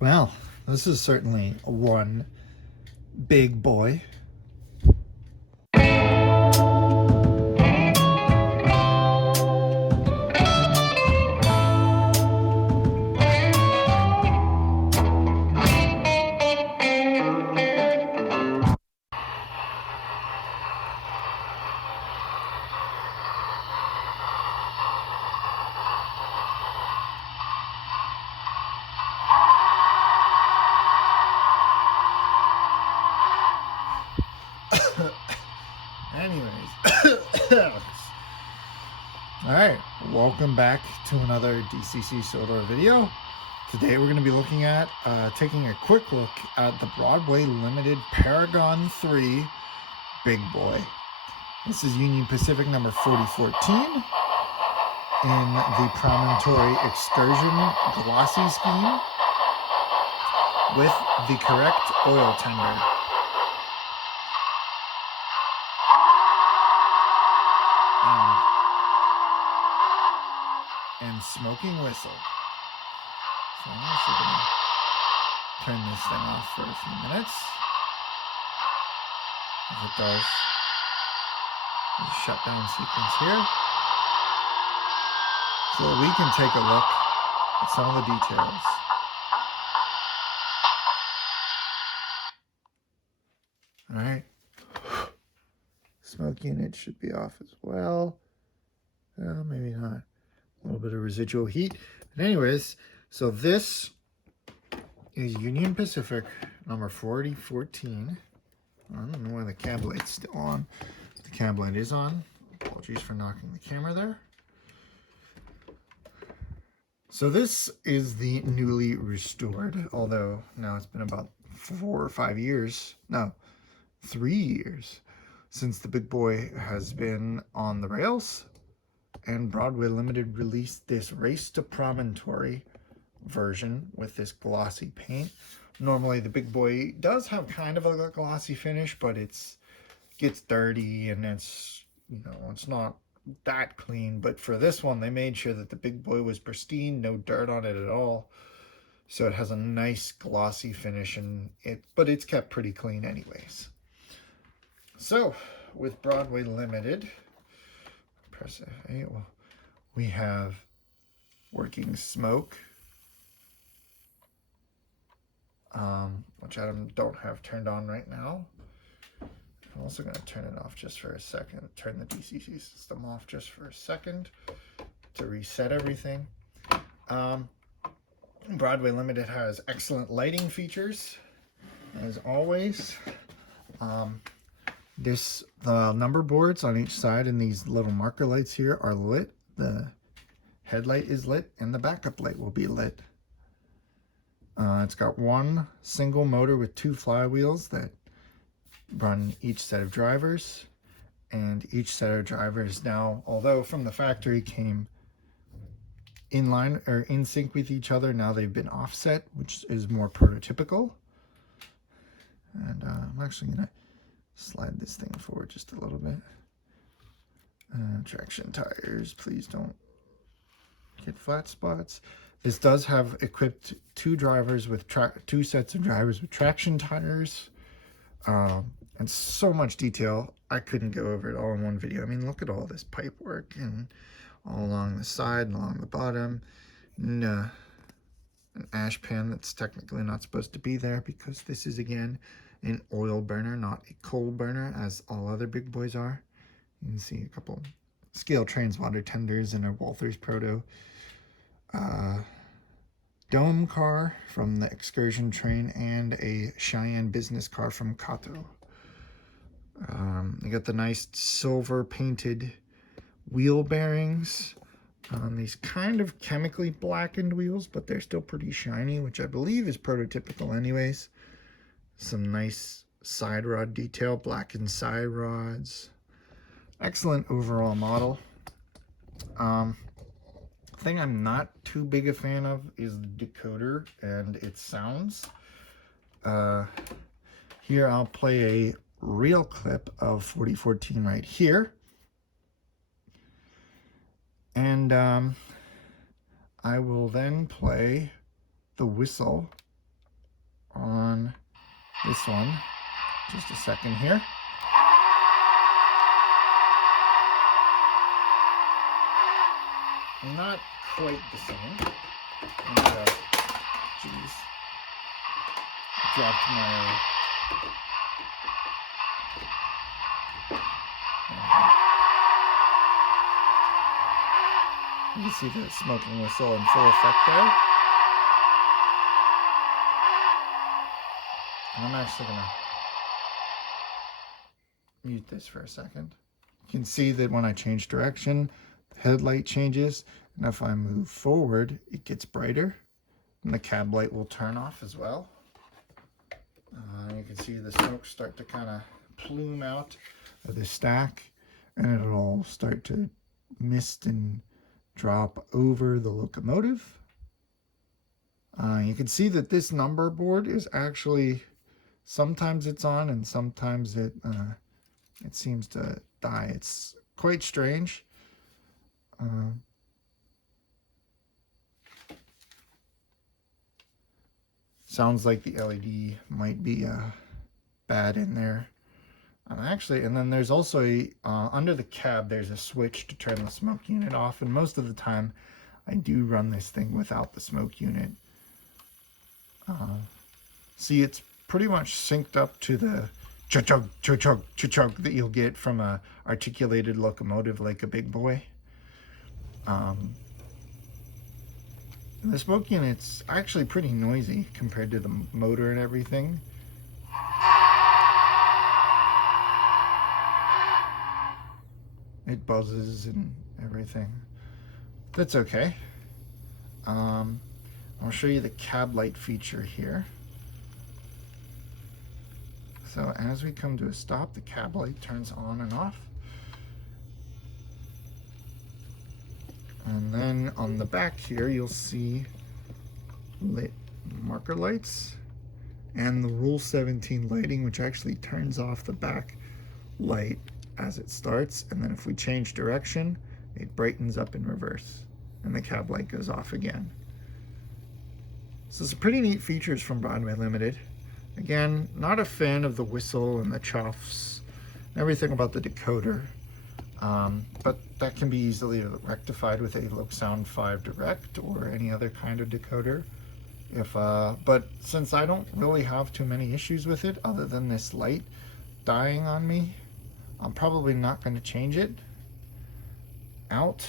Well, this is certainly one big boy. Anyways, all right, welcome back to another DCC Sodor video. Today we're going to be looking at taking a quick look at the Broadway limited Paragon 3 Big Boy. This is Union Pacific number 4014 in the Promontory excursion glossy scheme with the correct oil tender. And smoking whistle. So I'm also going to turn this thing off for a few minutes. As it does the shutdown sequence here. So that we can take a look at some of the details. Alright. Smoke unit should be off as well. Well, maybe not. A little bit of residual heat. But anyways, so this is Union Pacific number 4014. I don't know why the cab light's still on. The cab light is on. Apologies for knocking the camera there. So this is the newly restored, although now it's been about 4 or 5 years. No, 3 years since the big boy has been on the rails. And Broadway Limited released this Race to Promontory version with this glossy paint. Normally the big boy does have kind of a glossy finish, but gets dirty and it's not that clean. But for this one, they made sure that the big boy was pristine, no dirt on it at all. So it has a nice glossy finish, but it's kept pretty clean anyways. So with Broadway Limited, press A. Well, we have working smoke, which I don't have turned on right now. I'm also going to turn it off just for a second. Turn the DCC system off just for a second to reset everything. Broadway Limited has excellent lighting features, as always. The number boards on each side and these little marker lights here are lit. The headlight is lit and the backup light will be lit. It's got one single motor with 2 flywheels that run each set of drivers. And each set of drivers now, although from the factory came in line or in sync with each other, now they've been offset, which is more prototypical. And I'm actually going to slide this thing forward just a little bit. Traction tires, please don't get flat spots. This does have equipped 2 sets of drivers with traction tires, and so much detail. I couldn't go over it all in one video. I mean, look at all this pipe work and all along the side and along the bottom. And, an ash pan that's technically not supposed to be there because this is again an oil burner, not a coal burner, as all other big boys are. You can see a couple scale trains, water tenders, and a Walther's Proto dome car from the excursion train, and a Cheyenne business car from Kato. You got the nice silver painted wheel bearings on these kind of chemically blackened wheels, but they're still pretty shiny, which I believe is prototypical anyways. Some nice side rod detail, blackened side rods. Excellent overall model. Thing I'm not too big a fan of is the decoder and its sounds. Here I'll play a real clip of 4014 right here. And I will then play the whistle on this one. Just a second here. Not quite the same. Jeez. Dropped my... You can see the smoking whistle in full effect there. And I'm actually going to mute this for a second. You can see that when I change direction, the headlight changes, and if I move forward, it gets brighter, and the cab light will turn off as well. You can see the smoke start to kind of plume out of the stack, and it'll start to mist and drop over the locomotive. You can see that this number board is actually, sometimes it's on and sometimes it seems to die. It's quite strange. Sounds like the LED might be bad in there. Actually, and then there's also a, under the cab, there's a switch to turn the smoke unit off. And most of the time, I do run this thing without the smoke unit. See, it's pretty much synced up to the chug-chug, chug-chug, chug-chug that you'll get from a articulated locomotive like a big boy. The smoke unit's actually pretty noisy compared to the motor and everything. It buzzes and everything. That's okay. I'll show you the cab light feature here. So as we come to a stop, the cab light turns on and off. And then on the back here, you'll see lit marker lights and the Rule 17 lighting, which actually turns off the back light as it starts. And then if we change direction, it brightens up in reverse and the cab light goes off again. So some pretty neat features from Broadway Limited. Again, not a fan of the whistle and the chuffs, everything about the decoder. But that can be easily rectified with a Look-Sound 5 Direct or any other kind of decoder. But since I don't really have too many issues with it other than this light dying on me, I'm probably not going to change it out.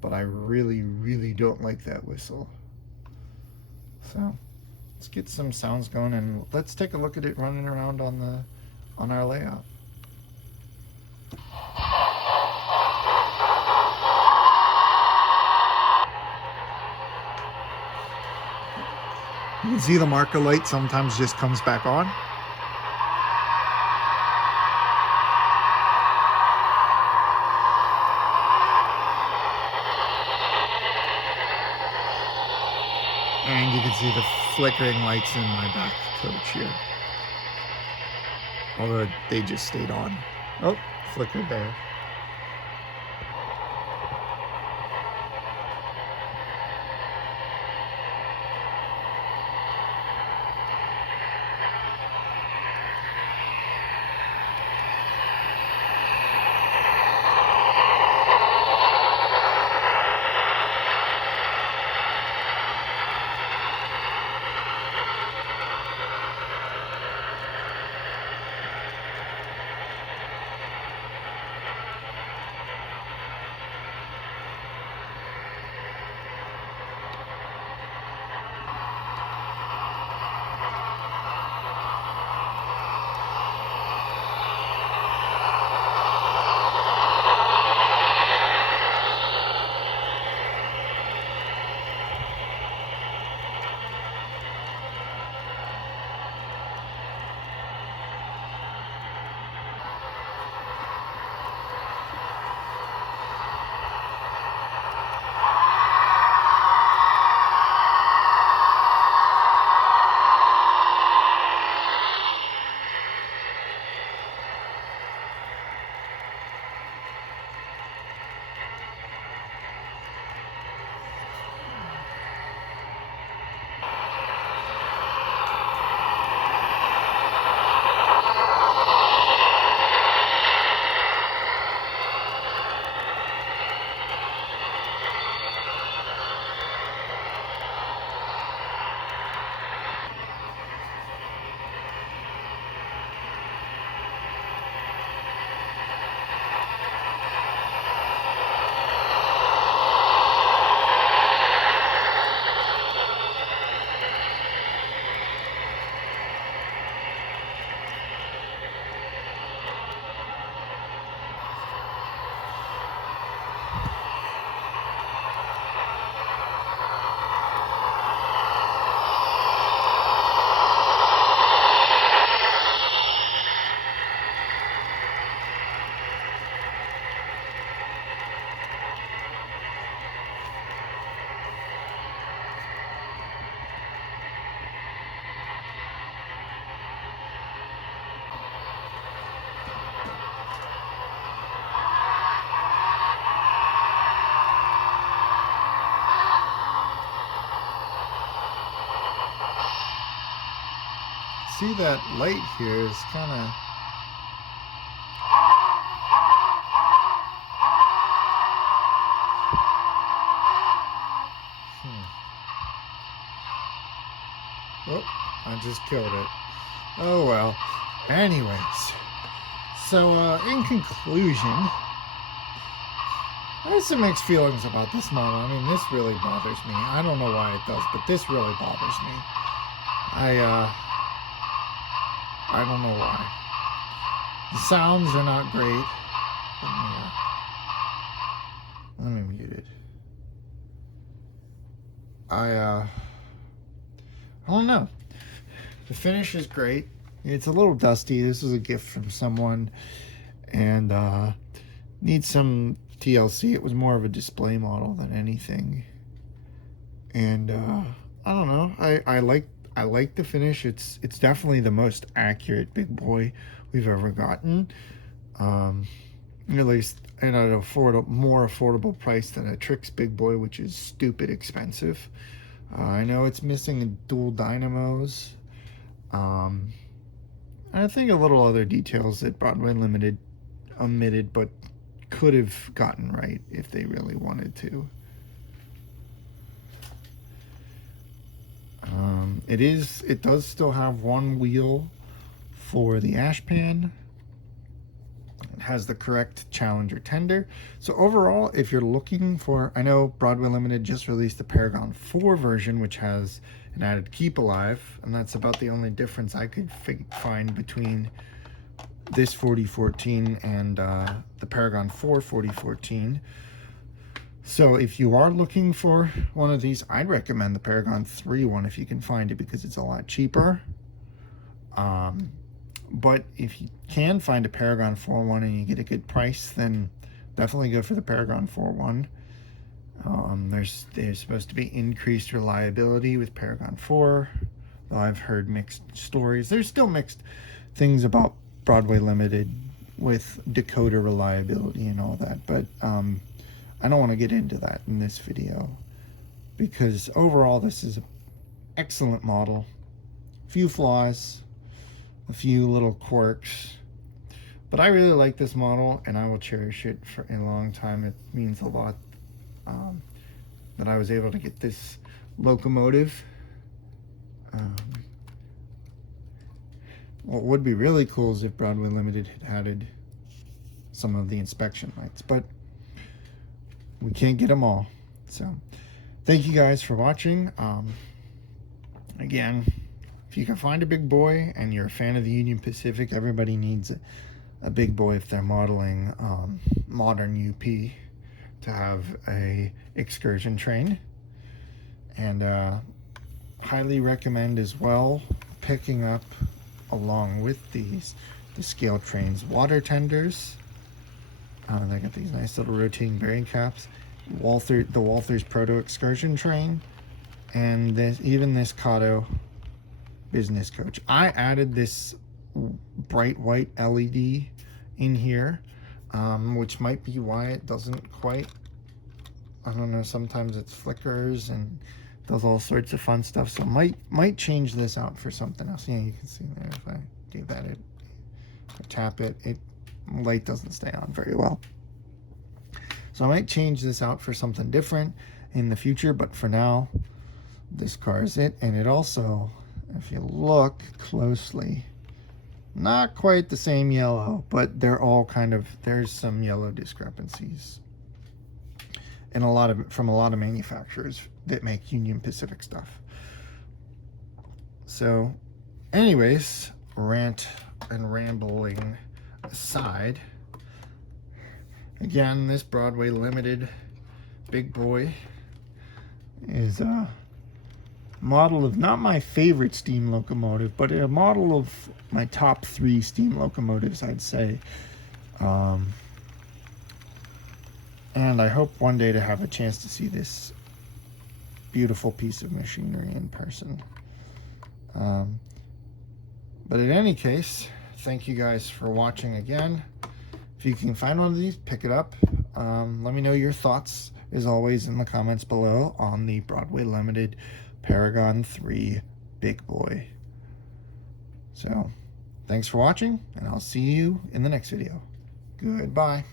But I really, really don't like that whistle. So let's get some sounds going and let's take a look at it running around on our layout. You can see the marker light sometimes just comes back on. And you can see the flickering lights in my back coach here. Although they just stayed on. Oh, flickered there. see that light here is kind of... Oh, I just killed it. Oh well. Anyways, so in conclusion, I have some mixed feelings about this model. I mean, this really bothers me. I don't know why it does, but this really bothers me. I don't know why. The sounds are not great. Let me mute it. I don't know. The finish is great. It's a little dusty. This is a gift from someone, and needs some TLC. It was more of a display model than anything. And I don't know. I like the finish. It's definitely the most accurate big boy we've ever gotten. At least at a more affordable price than a Trix big boy, which is stupid expensive. I know it's missing dual dynamos. I think a little other details that Broadway Limited omitted, but could have gotten right if they really wanted to. It does still have one wheel for the ash pan. It has the correct Challenger tender. So overall, if you're looking for, I know Broadway Limited just released the Paragon 4 version, which has an added keep alive, and that's about the only difference I could find between this 4014 and the Paragon 4 4014. So if you are looking for one of these, I'd recommend the Paragon 3 one if you can find it, because it's a lot cheaper. But if you can find a Paragon 4 one and you get a good price, then definitely go for the Paragon 4 one. There's supposed to be increased reliability with Paragon 4, though I've heard mixed stories. There's still mixed things about Broadway Limited with decoder reliability and all that, but I don't want to get into that in this video, because overall this is an excellent model. Few flaws, a few little quirks, but I really like this model and I will cherish it for a long time. It means a lot that I was able to get this locomotive. What would be really cool is if Broadway Limited had added some of the inspection lights, but we can't get them all. So thank you guys for watching. Again, if you can find a big boy and you're a fan of the Union Pacific, everybody needs a big boy if they're modeling modern UP, to have a excursion train. And highly recommend as well picking up, along with these, the scale trains water tenders. They got these nice little rotating bearing caps, the Walther's Proto Excursion Train, and even this Kato business coach. I added this bright white LED in here, which might be why it doesn't quite, I don't know, sometimes it flickers and does all sorts of fun stuff. So might change this out for something else. Yeah, you can see there, if I do that, I tap it, light doesn't stay on very well. So I might change this out for something different in the future, but for now, this car is it. And it also, if you look closely, not quite the same yellow, but they're all kind of, there's some yellow discrepancies and from a lot of manufacturers that make Union Pacific stuff. So anyways, rant and rambling aside, again, this Broadway Limited big boy is a model of not my favorite steam locomotive, but a model of my top 3 steam locomotives, I'd say. And I hope one day to have a chance to see this beautiful piece of machinery in person. But in any case, thank you guys for watching again. If you can find one of these, pick it up. Let me know your thoughts, as always, in the comments below on the Broadway Limited Paragon 3 Big Boy. So thanks for watching, and I'll see you in the next video. Goodbye.